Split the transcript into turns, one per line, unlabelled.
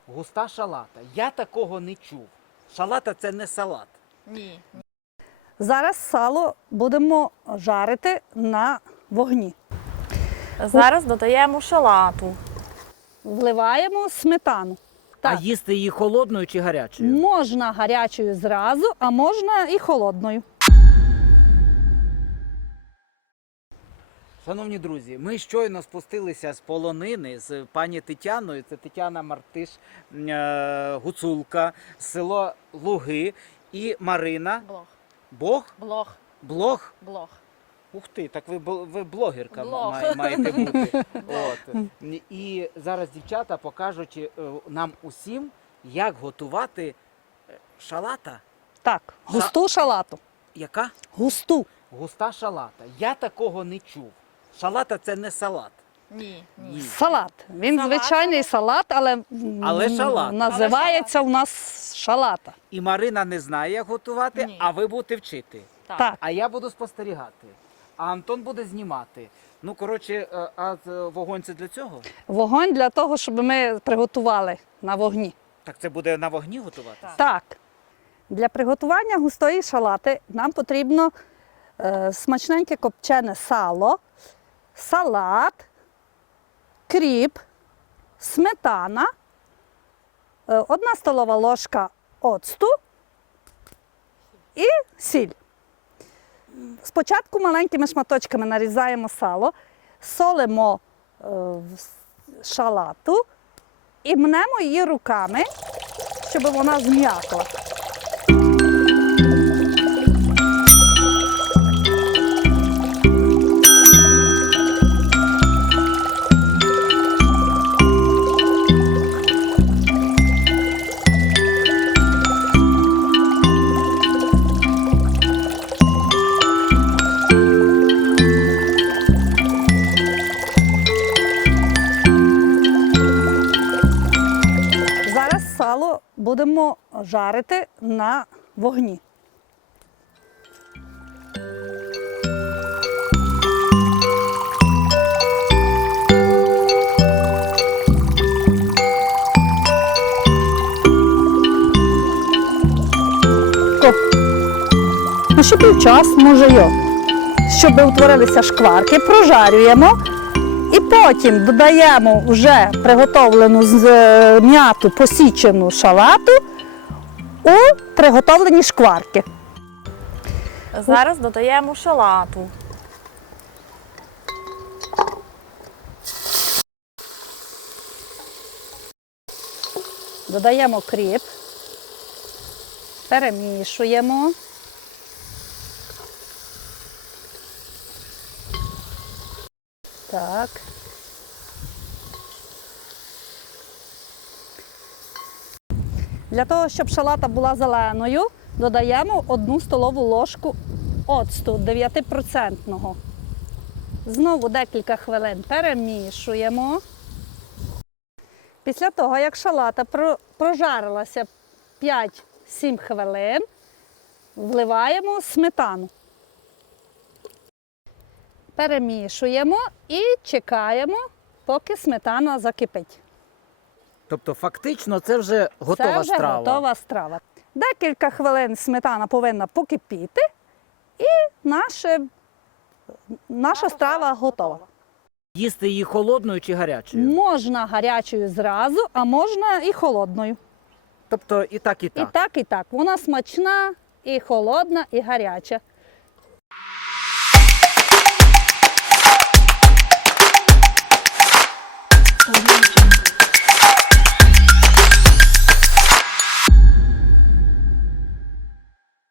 Густа шалата. Я такого не чув. Шалата – це не салат.
Ні.
Зараз сало будемо жарити на вогні.
Зараз додаємо шалату.
Вливаємо сметану.
А
Так,
їсти її холодною чи гарячою?
можна гарячою зразу, а можна і холодною.
Шановні друзі, ми щойно спустилися з полонини з пані Тетяною. Це Тетяна Мартиш, гуцулка, село Луги і Марина.
Блог.
Блог?
Блог.
Ух ти, так ви блогерка
Блог.
маєте бути. От. І зараз дівчата покажуть нам усім, як готувати шалата.
Так, густу шалату.
Яка?
Густу.
Густа шалата. Я такого не чув. Шалата – це не салат.
Ні.
Ні.
Салат. Він
Салат.
звичайний салат, але,
Але шалат.
називається у нас шалата.
І Марина не знає, як готувати,
Ні.
а ви будете вчити.
Так.
А я буду спостерігати. А Антон буде знімати. Ну, коротше, вогонь це для цього?
Вогонь для того, щоб ми приготували на вогні.
Так це буде на вогні готувати?
Так.
Так. Для приготування густої шалати нам потрібно смачненьке копчене сало, салат, кріп, сметана, 1 столова ложка оцту і сіль. Спочатку маленькими шматочками нарізаємо сало, солимо шалату і мнемо її руками, щоб вона зм'якла. Зараз сало будемо жарити на вогні. Ще півчас, може його, щоб утворилися шкварки, прожарюємо. І потім додаємо вже приготовлену м'яту посічену шалату у приготовлені шкварки.
Зараз додаємо шалату.
Додаємо кріп, перемішуємо. Так. Для того, щоб шалата була зеленою, додаємо 1 столову ложку оцту 9%. Знову декілька хвилин перемішуємо. Після того, як шалата прожарилася 5-7 хвилин, вливаємо сметану. Перемішуємо і чекаємо, поки сметана закипить.
Тобто фактично це вже готова
Це вже
страва.
готова страва. Декілька хвилин сметана повинна покипіти і наша страва готова.
Їсти її холодною чи гарячою?
Можна гарячою зразу, а можна і холодною.
Тобто і так, і так.
І так, і так. Вона смачна, і холодна, і гаряча.